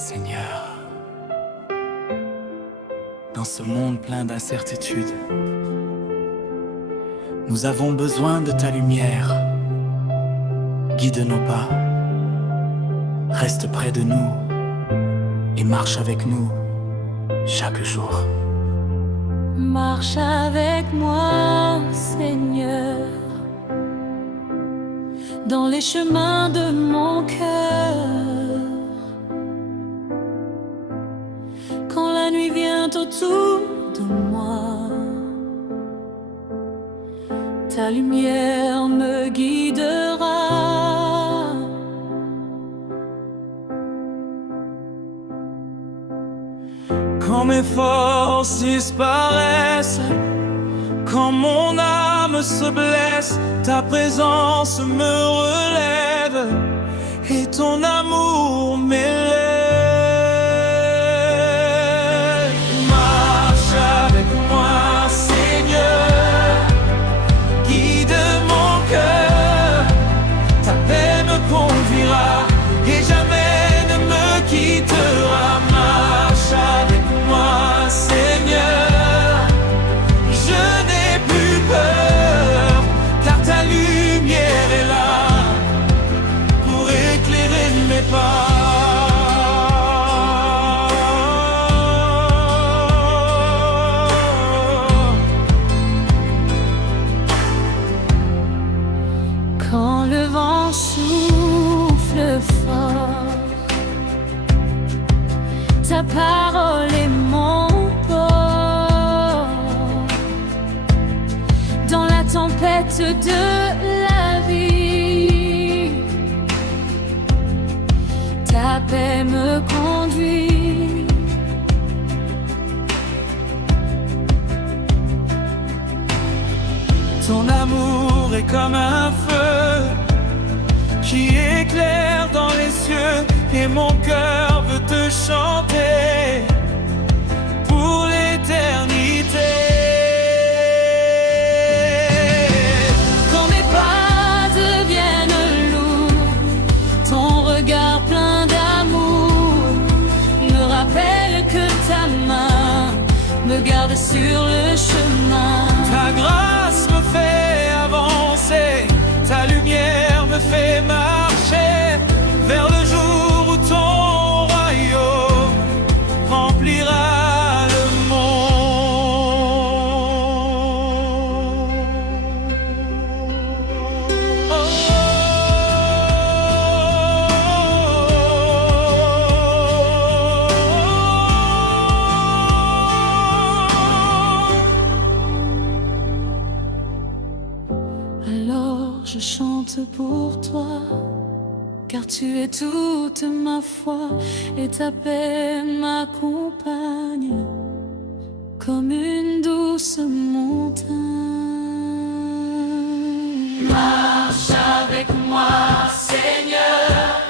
Seigneur, dans ce monde plein d'incertitudes, nous avons besoin de ta lumière. Guide nos pas, reste près de nous et marche avec nous chaque jour. Marche avec moi, Seigneur, dans les chemins de mon cœur. Quand la nuit vient autour de moi, ta lumière me guidera. Quand mes forces disparaissent, quand mon âme se blesse, ta présence me relève et ton amour m'élève. Marche avec moi, Seigneur, guide mon cœur, ta paix me conduira et jamais ne me quittera. Marche avec moi, Seigneur, je n'ai plus peur, car ta lumière est là pour éclairer mes pas. Quand le vent souffle fort, ta parole est mon port. Dans la tempête de la vie, ta paix me conduit. Ton amour est comme un feu qui éclaire dans les cieux, et mon cœur veut te chanter pour l'éternité. Quand mes pas deviennent lourds, ton regard plein d'amour me rappelle que ta main me garde sur le chemin. Ta grâce me fait avancer, ta lumière me fait marcher vers le jour où ton royaume remplira le monde. Alors je chante pour toi, car tu es toute ma foi et ta paix m'accompagne comme une douce montagne. Marche avec moi, Seigneur,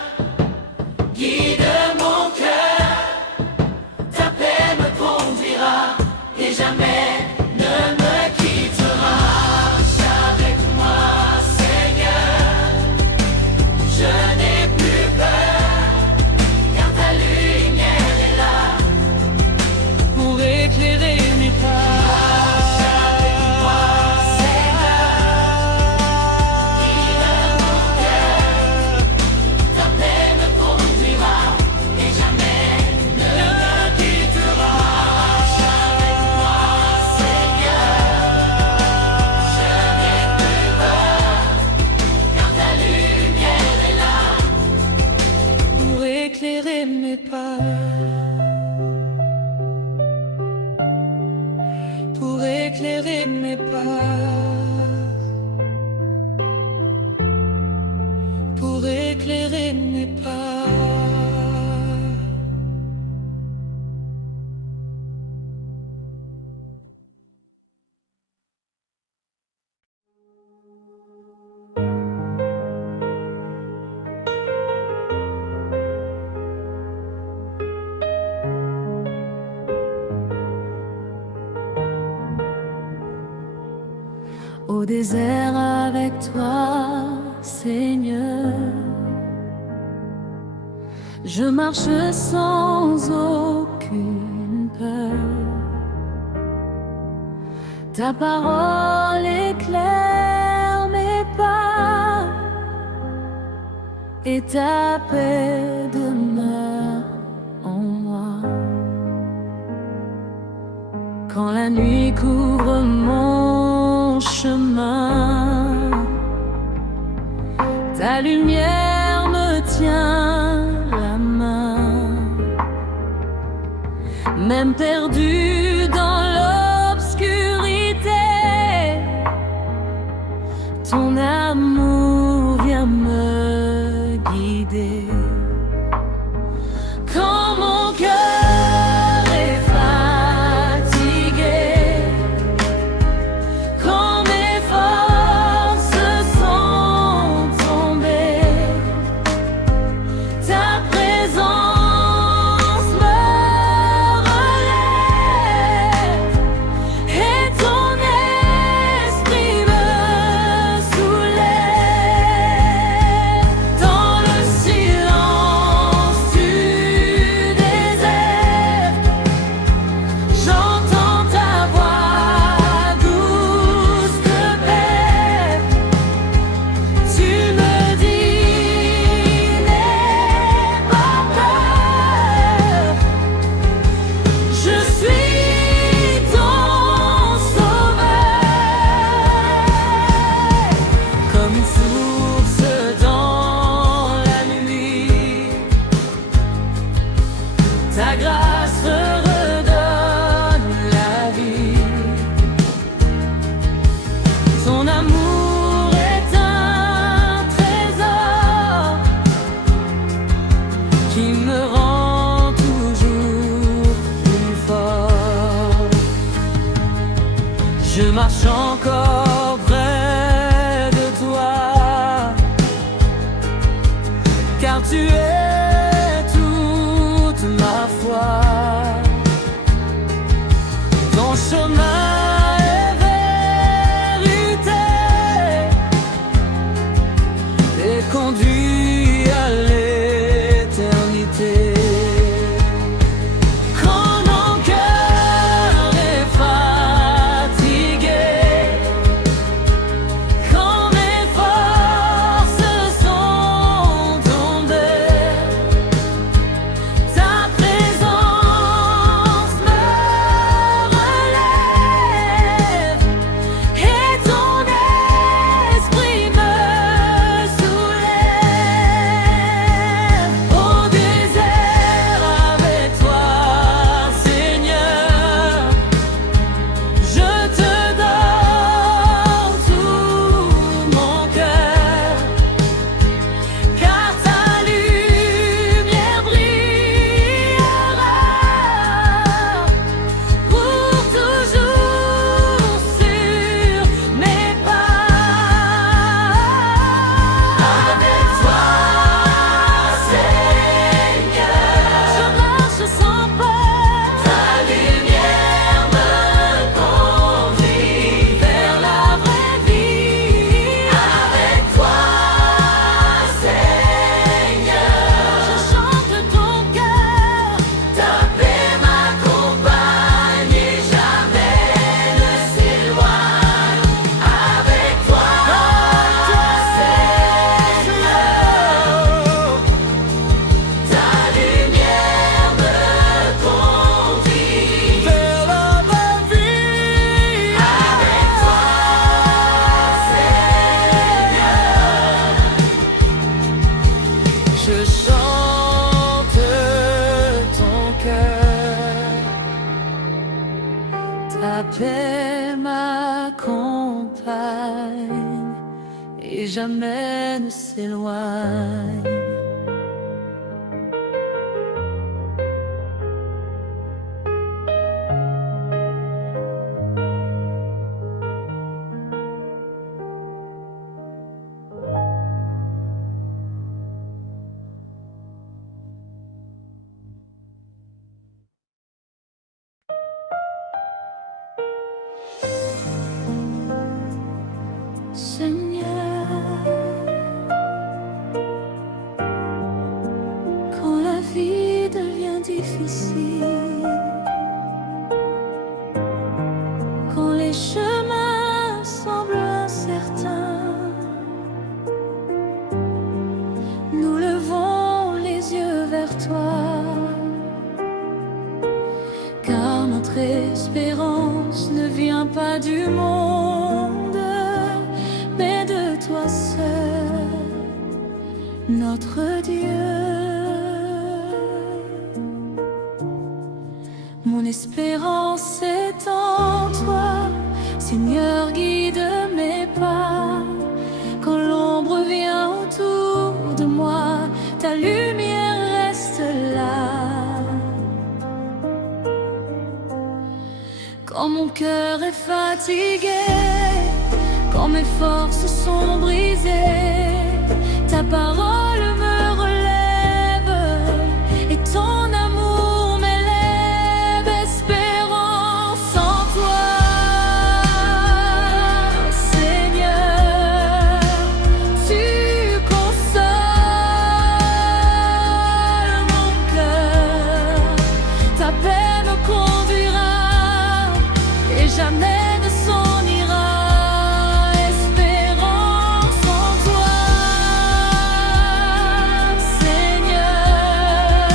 guide mon cœur, ta paix me conduira et jamais ne me quittera. Marche avec moi, Seigneur, je n'ai plus peur, car ta lumière est là pour éclairer mes pas. Marche avec moi, Seigneur, guide mon cœur, ta paix me conduira et jamais ne me quittera. Marche avec moi, Seigneur, je n'ai plus peur, car ta lumière est là pour éclairer mes pas. Pour éclairer mes pas. Pour éclairer mes pas. Au désert avec toi, Seigneur, Je marche sans aucune peur. Ta parole éclaire mes pas et ta paix demeure en moi. Quand la nuit couvre mon chemin, ta lumière me tient la main. Même perdu dans l'obscurité, ton amour vient me guider. Quand mon cœur est fatigué, quand mes forces sont tombées, ta présence me relève et ton esprit me soulève. Dans le silence du désert, j'entends ta voix douce de paix. Tu me dis n'aie pas peur, je suis ton sauveur. Comme une source dans la nuit, ta grâce redonne la vie. Ton amour est un trésor qui me rend toujours plus fort. Je marche encore près de toi, car tu es toute ma foi. Ton chemin est vérité et conduit à l'éternité. Quand mon cœur est fatigué, quand mes forces sont tombées, ta présence me relève et ton esprit me soulève. Au désert avec toi, Seigneur, je te donne tout mon cœur, car ta lumière brillera pour toujours sur mes pas. Avec toi, Seigneur, je marche sans peur. Ta lumière me conduit vers la vraie vie. Avec toi, Seigneur, je chante ton cœur. Ta paix m'accompagne et jamais ne s'éloigne. Avec toi, Seigneur, ta lumière me conduit vers la vraie vie. Avec toi, Seigneur, je chante ton cœur. Ta paix m'accompagne et jamais ne s'éloigne. Seigneur, espérance ne vient pas du monde, mais de toi seul, notre Dieu. Mon espérance est en toi, Seigneur, guide mes pas. Quand l'ombre vient autour de moi, ta lumière reste là. Quand mon cœur est fatigué, quand mes forces sont brisées, ta parole me relève et ton amour m'élève. Espérance en toi, Seigneur, tu consoles mon cœur. Ta paix me conduira et jamais ne s'en ira. Espérance en toi, Seigneur,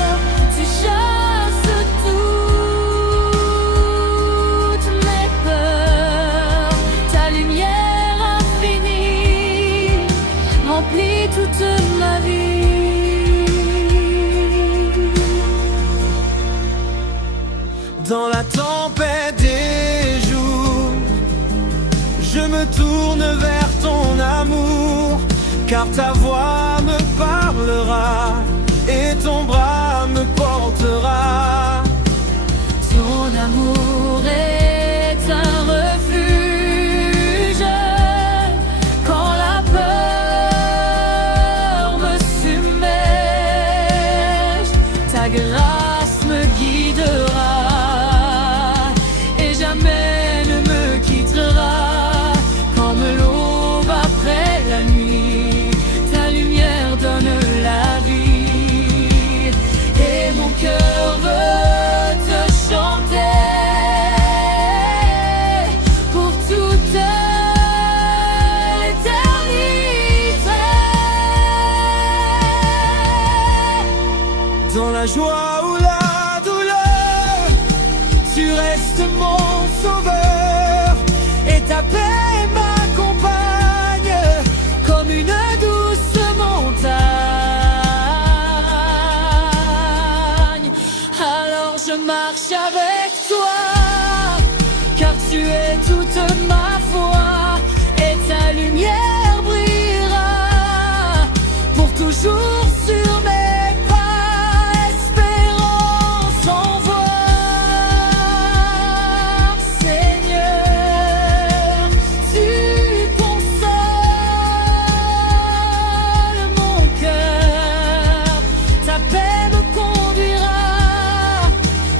tu chasses toutes mes peurs. Ta lumière infinie remplit toute ma vie. Dans la tempête des jours, je me tourne vers ton amour, car ta voix me parlera et ton bras me portera. Ton amour est un refuge quand la peur me submerge. Ta grâce me guidera et jamais ne me quittera. Comme l'aube après la nuit, ta lumière donne la vie. Et mon cœur veut te chanter pour toute l'éternité. Dans la joie ou la douleur, tu restes mon sauveur, et ta paix m'accompagne comme une douce montagne. Alors je marche avec toi, car tu es toute ma foi, et ta lumière brillera pour toujours sur mes pas. Espérance en toi, Seigneur, tu consoles mon cœur. Ta paix me conduira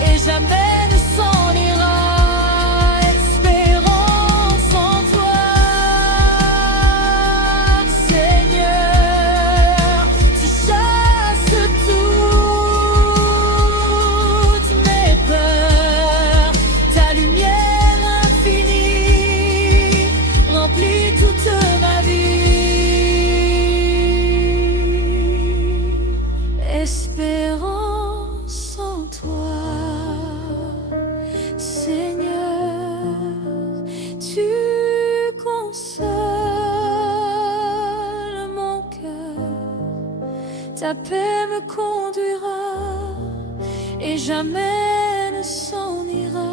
et jamais ne s'en ira. Espérance en toi, Seigneur, tu chasses toutes mes peurs. Ta lumière infinie remplit toute ma vie. Espérance en toi, Seigneur, tu consoles mon cœur. Ta paix me conduira et jamais ne s'en ira.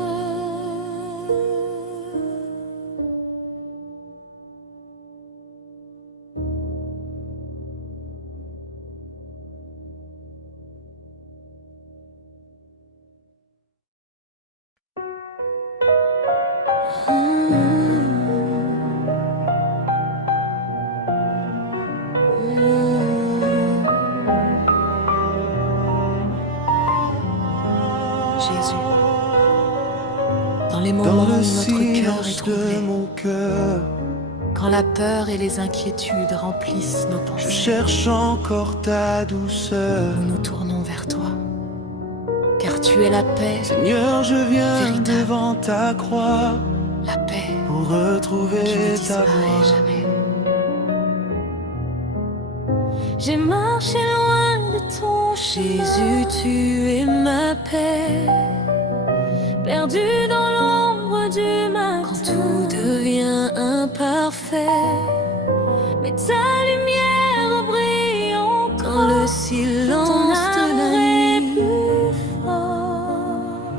Jésus, dans les Dans moments où le notre cœur est silence troublé, de mon cœur, quand la peur et les inquiétudes remplissent nos je pensées, cherche encore ta douceur. nous nous tournons vers toi, car tu es la paix, Seigneur, je viens Véritable. devant ta croix la paix pour qui ne retrouver ta disparaît voix. jamais. J'ai marché loin de ton chemin. Jésus, tu es ma paix, perdu dans l'ombre du matin. Quand tout devient imparfait, Mais ta lumière brille encore. quand le Ton silence de la amour est nuit, plus fort.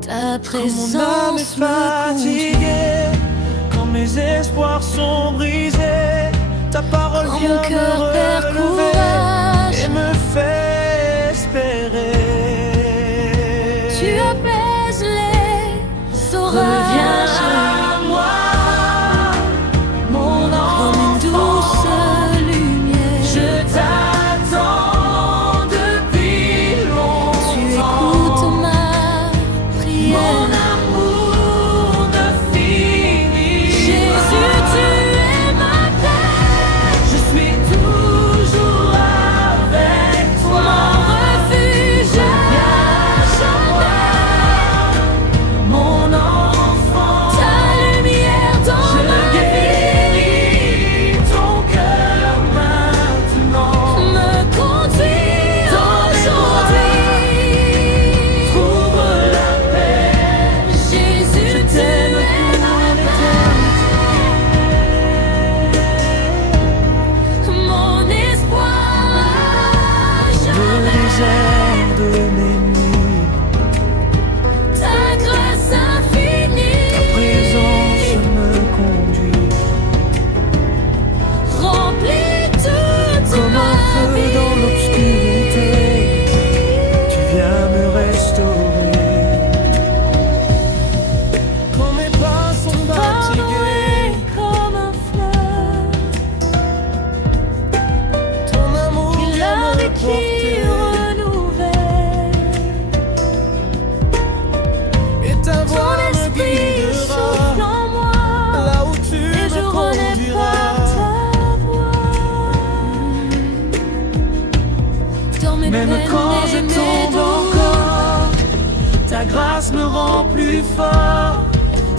ta Quand mon âme présence est me conduit. fatiguée, quand mes espoirs sont brisés, ta parole Quand vient mon cœur me perd relever courage, et me fait espérer. Tu apaises les orages. Reviens à moi, mon Comme une douce enfant. lumière, Je t'attends depuis longtemps. tu écoutes ma Mon prière. amour ne finit Jésus, pas. tu es ma paix. Je suis toujours avec toi. Mon refuge à jamais. Mon enfant, Ta lumière dans je ma vie guéris ton cœur maintenant. me conduit Dans les aujourd'hui. Trouve la paix, Jésus, je tu t'aime es pour ma l'éternité. mon espoir à Le jamais. désert de mes nuits, Ta grâce infinie ta présence me conduit. remplit toute Comme ma un feu vie. dans l'obscurité, tu viens me restaurer. Quand mes pas sont Pardon fatigués, est comme un fleuve. ton amour Il vient me avait qui porter. renouvelle. Et ta Ton voix me esprit guidera souffle en moi. là où tu Et je me renais par conduiras. ta voix. Dans mes Même peines quand et je mes tombe doutes, encore, ta grâce me rend plus fort.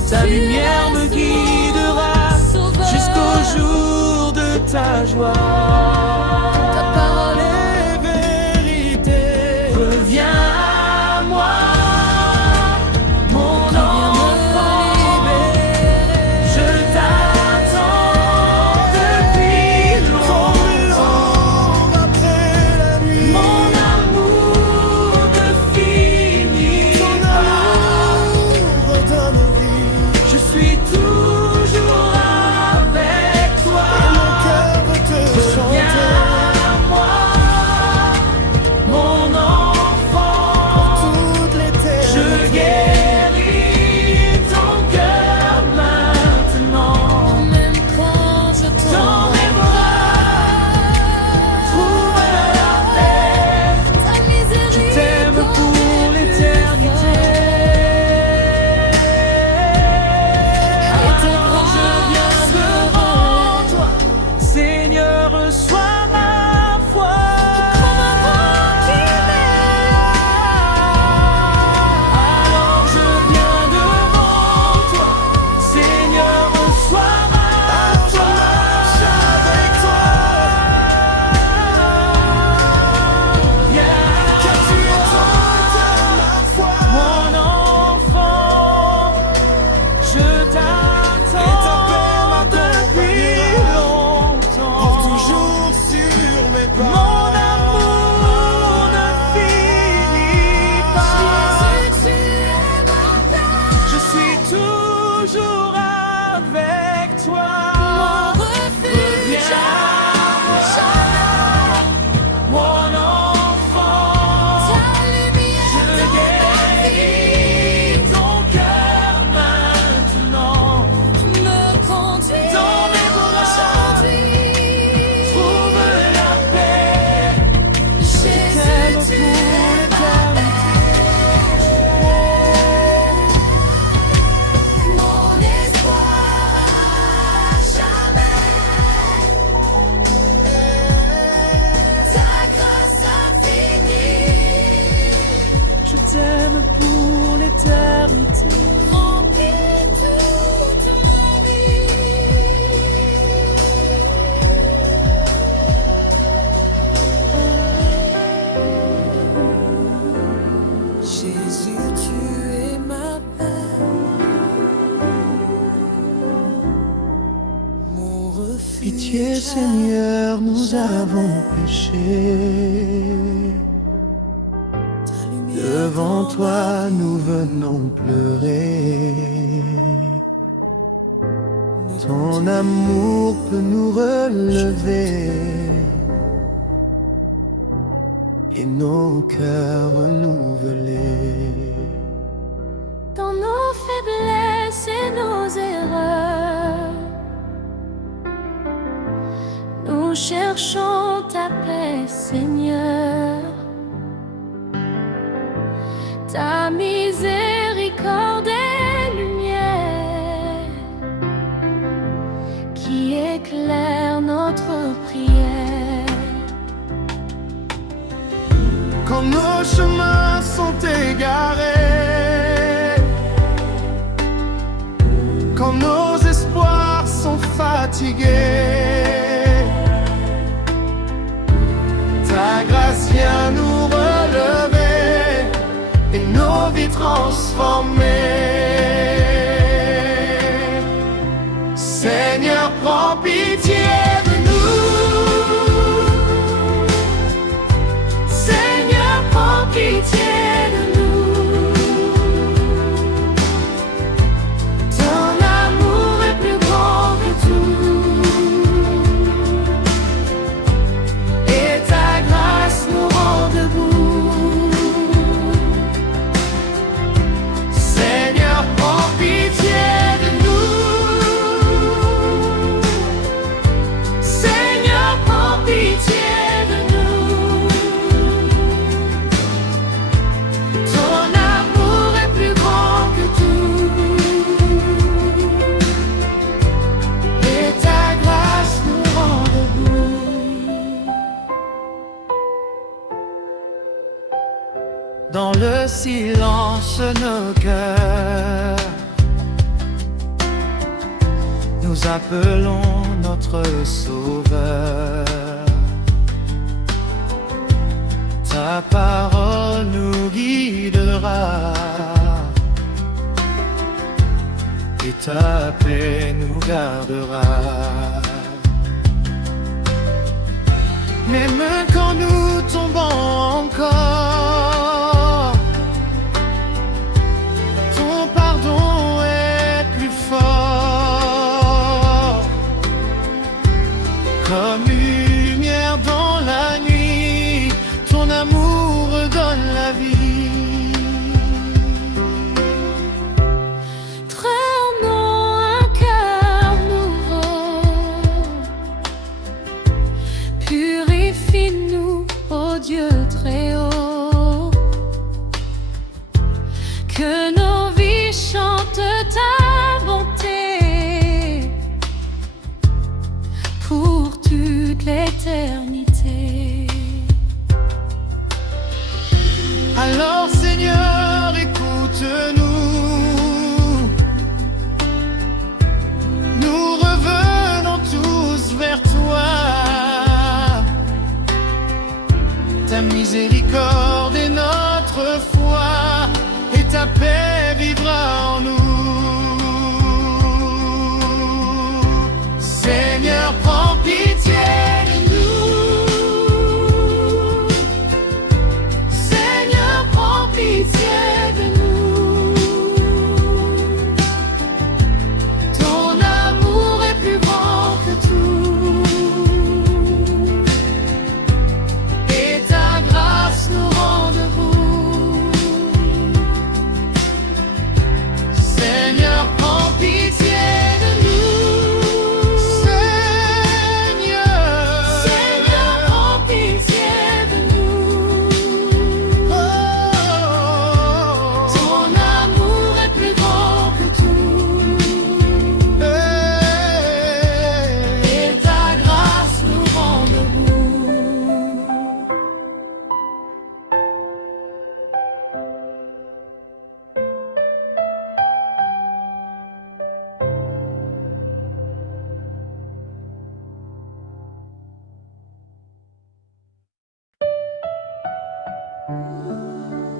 Ta tu lumière me restes guidera mon sauveur. jusqu'au jour de ta joie. Ta parole est vérité. Reviens à moi, mon enfant. Je t'attends depuis longtemps. Mon amour ne finit pas. Je suis toujours avec toi. Reviens à moi, mon enfant. Je guéris ton cœur maintenant. même quand je Dans tombe, mes bras, trouve la paix. ta miséricorde Je t'aime pour l'éternité. Et tes bras Je viens devant toi, Seigneur, reçois ma foi. comme un vent qui Alors je viens devant toi, Seigneur, reçois ma foi. Avec toi, car tu es ma foi. Mon enfant, je t'attends depuis longtemps. Toujours Seigneur, nous avons péché. Devant toi, nous venons pleurer. Ton amour peut nous relever et nos cœurs renouvelés. Dans nos faiblesses et nos erreurs, nous cherchons ta paix, Seigneur. Ta miséricorde et lumière qui éclaire notre prière. Quand nos chemins sont égarés, quand nos espoirs sont fatigués, ta grâce vient nous relever et nos vies transformées. Seigneur, prends pitié de nous. Seigneur, prends pitié de nous. Ton amour est plus grand que tout, et ta grâce nous rend debout. Seigneur, prends pitié de nous. Seigneur, prends pitié de nous. Ton amour est plus grand que tout, et ta grâce nous rend debout. Dans le silence, nos cœurs, nous appelons notre Sauveur. Ta parole nous guidera et ta paix nous gardera. Même quand nous tombons encore, ton pardon est plus fort. Comme lumière dans la nuit, ton amour donne la vie. Prenons un cœur nouveau, purifie-nous, ô Dieu très haut, que nos vies chantent ta bonté pour toute l'éternité. Alors Seigneur, écoute-nous. Nous revenons tous vers toi. Ta miséricorde est notre foi, et ta paix vivra en nous. Seigneur, prends pitié de nous. Seigneur, prends pitié de nous. Ton amour est plus grand que tout, et ta grâce nous rend debout. Seigneur, prends pitié de nous. Seigneur, Seigneur, prends pitié de nous. Ton amour est plus grand que tout, et ta grâce nous rend debout.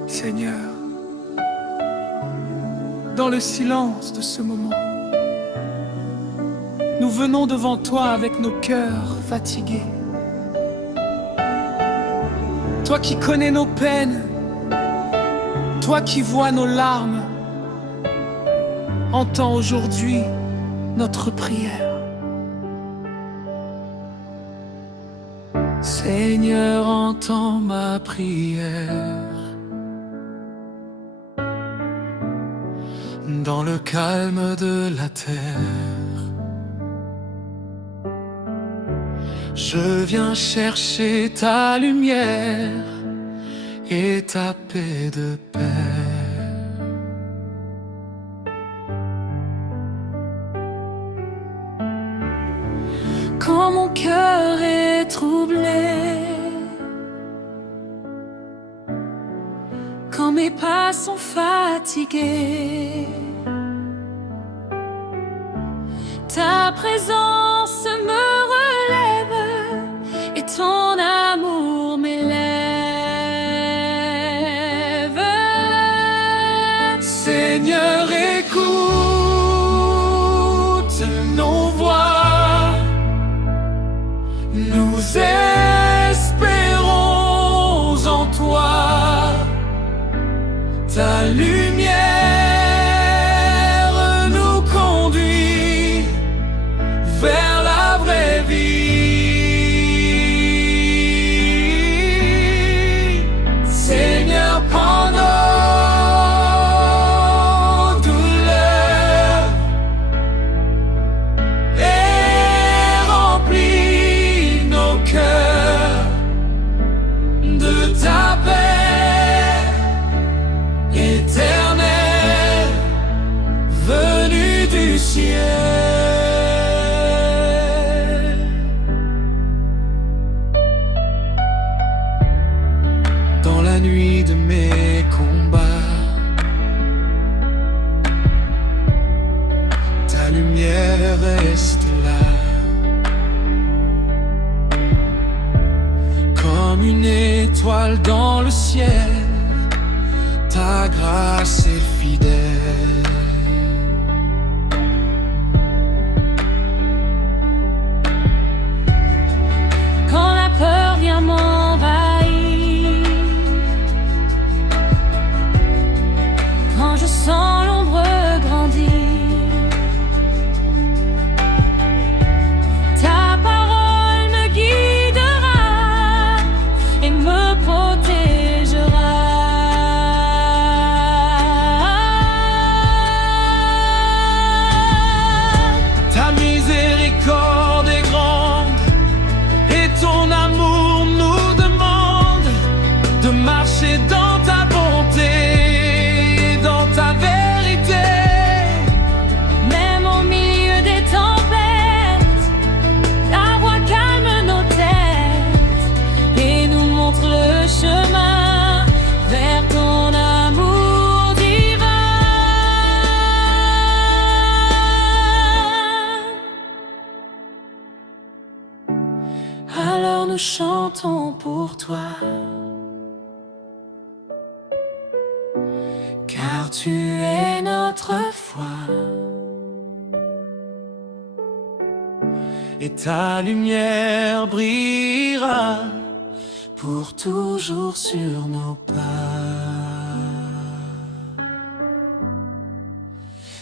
Seigneur, dans le silence de ce moment, nous nous venons devant toi avec nos cœurs fatigués. Toi qui connais nos peines, toi qui vois nos larmes, entends aujourd'hui notre prière. Seigneur, entends ma prière. Dans le calme de la terre, je viens chercher ta lumière et ta paix de Père. Quand mon cœur est troublé, quand mes pas sont fatigués, ta présence me relève et ton amour m'élève. Seigneur, écoute nos voix, nous espérons en toi. Ta lumière nous conduit vers la vraie vie. Seigneur, prends nos douleurs et remplis nos cœurs de ta paix éternelle venue du ciel. Dans la nuit de mes combats, ta lumière reste là, comme une étoile dans le ciel. Ta grâce est fidèle. Quand la peur vient m'envahir, quand je sens l'ombre grandir, ta parole me guidera et me protégera. Ta miséricorde est grande et ton amour nous demande de marcher dans ta bonté, dans ta vérité. Même au milieu des tempêtes, ta voix calme nos têtes et nous montre le chemin vers ton amour divin. Alors nous chantons pour toi, car tu es notre foi. Et ta lumière brillera pour toujours sur nos pas.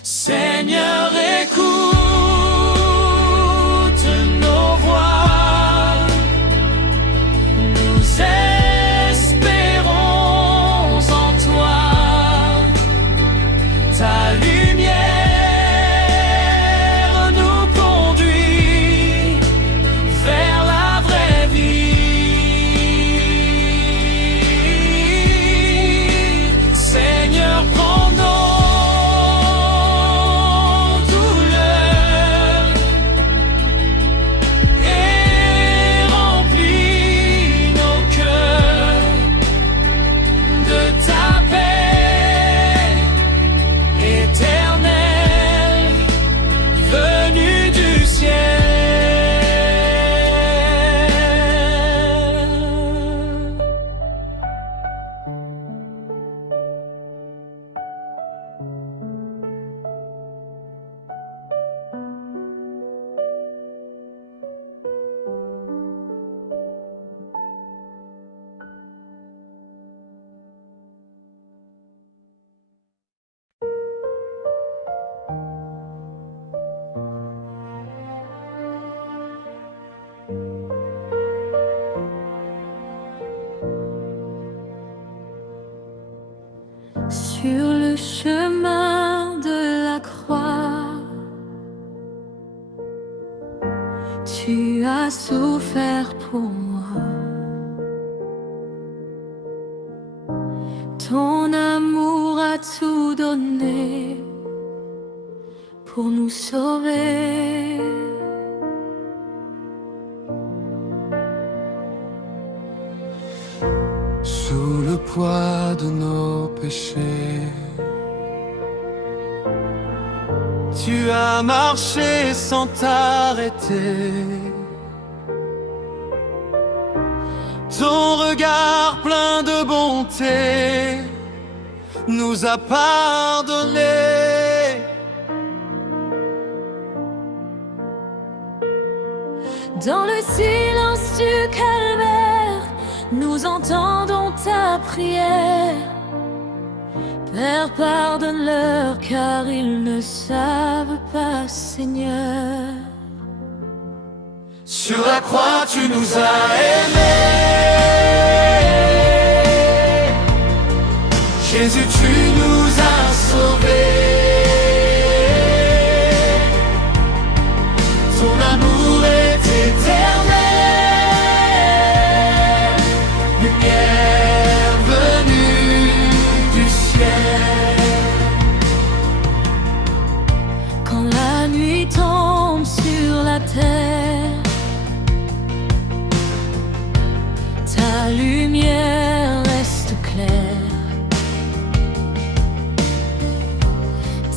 Seigneur, écoute nos voix, nous espérons en toi. Ta lumière nous conduit vers la vraie vie. Seigneur, prends nos douleurs sur le chemin de la croix. Tu as souffert pour moi. Ton amour a tout donné pour nous sauver. Sous le poids de nos péchés, tu as marché sans t'arrêter. Ton regard plein de bonté nous a pardonné. Dans le silence du calvaire, nous entendons ta prière. Père, pardonne-leur car ils ne savent pas, Seigneur. Sur la croix, tu nous as aimés. Jésus, tu nous as sauvés. Ton amour est éternel, lumière venue du ciel. Quand la nuit tombe sur la terre, ta lumière reste claire.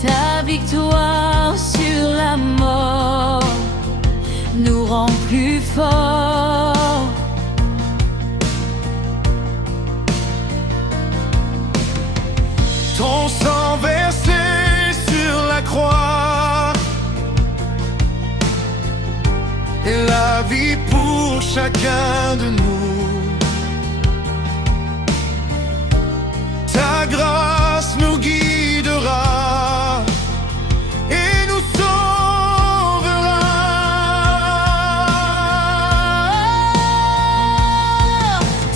Ta victoire sur la mort nous rend plus forts. Ton sang versé sur la croix et la vie pour chacun de nous. Ta grâce nous guidera et nous sauvera.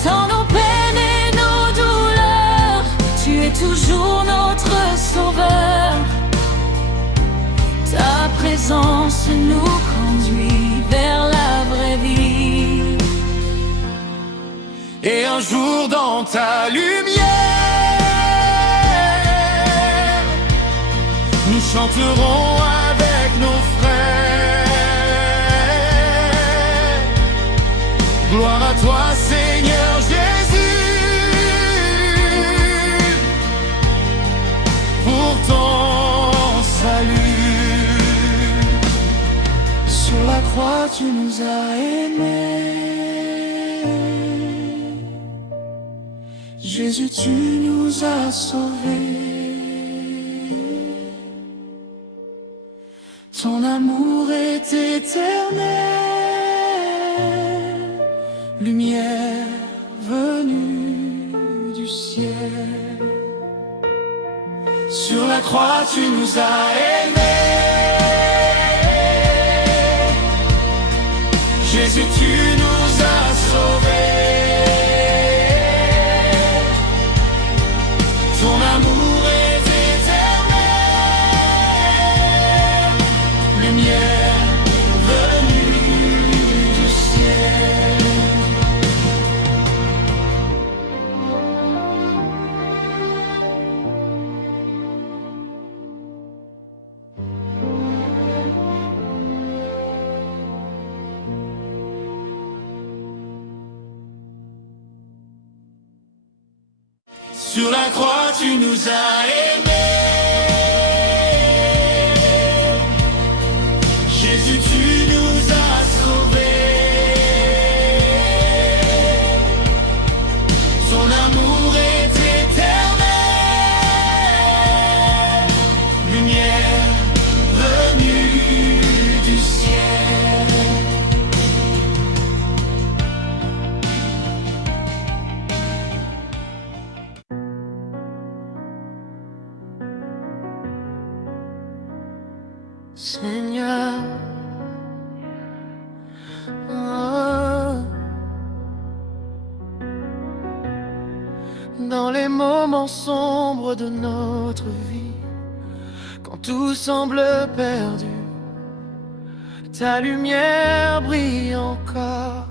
Dans nos peines et nos douleurs, tu es toujours notre sauveur. Ta présence nous conduit vers la vraie vie. Et un jour dans ta lumière, nous chanterons avec nos frères. Gloire à toi, Seigneur Jésus, pour ton salut. Sur la croix, tu nous as aimés. Jésus, tu nous as sauvés. Ton amour est éternel, lumière venue du ciel. Sur la croix, tu nous as aimés. Jésus, tu nous as sauvés. Ton amour est éternel, lumière venue du ciel. Sur la croix, tu nous as aimés. Jésus, tu nous as sauvés. Ton amour est éternel, lumière venue du ciel. Seigneur, oh, dans les moments sombres de notre vie, quand tout semble perdu, ta lumière brille encore.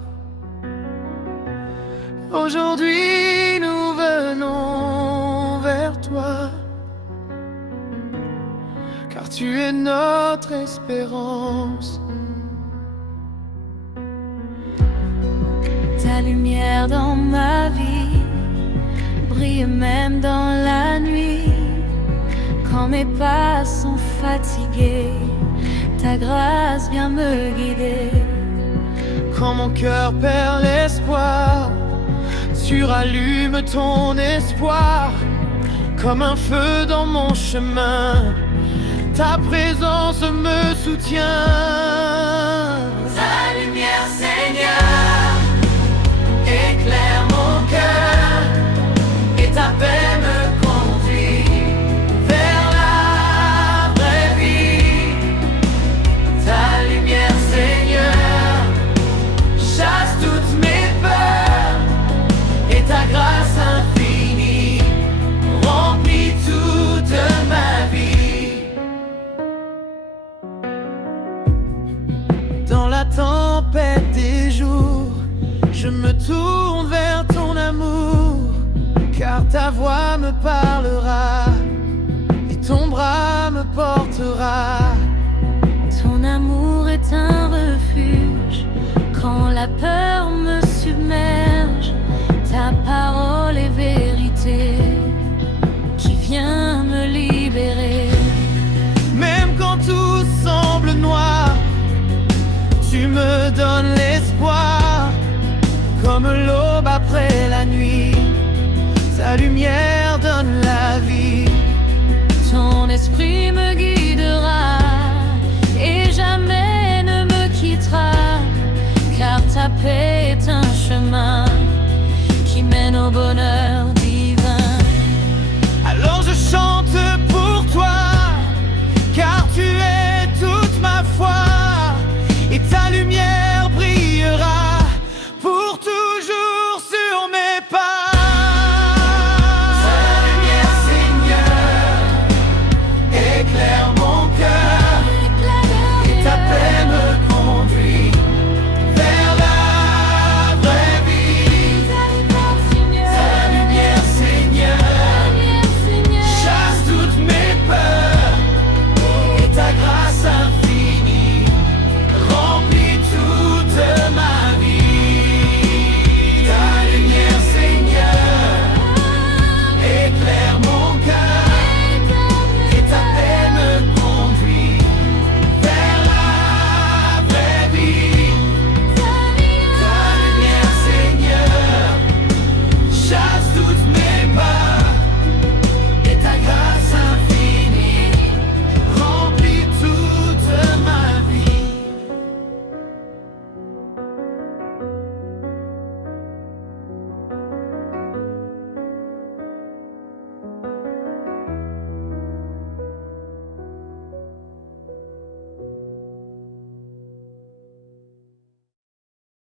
Aujourd'hui nous venons vers toi, car tu es notre espérance. Ta lumière dans ma vie brille même dans la nuit. Quand mes pas sont fatigués, ta grâce vient me guider. Quand mon cœur perd l'espoir, tu rallumes ton espoir. Comme un feu dans mon chemin, ta présence me soutient. Ta lumière, Seigneur, éclaire mon cœur, et ta paix me conduit vers la vraie vie. Ta lumière, Seigneur, chasse toutes mes peurs, et ta grâce infinie remplit toute ma vie. Dans la tempête des jours, je me tourne vers ton amour, car ta voix me parlera et ton bras me portera. Ton amour est un refuge quand la peur me submerge. Ta parole est vérité qui vient me libérer. Même quand tout semble noir, tu me donnes l'espoir. Comme l'aube après la nuit, ta lumière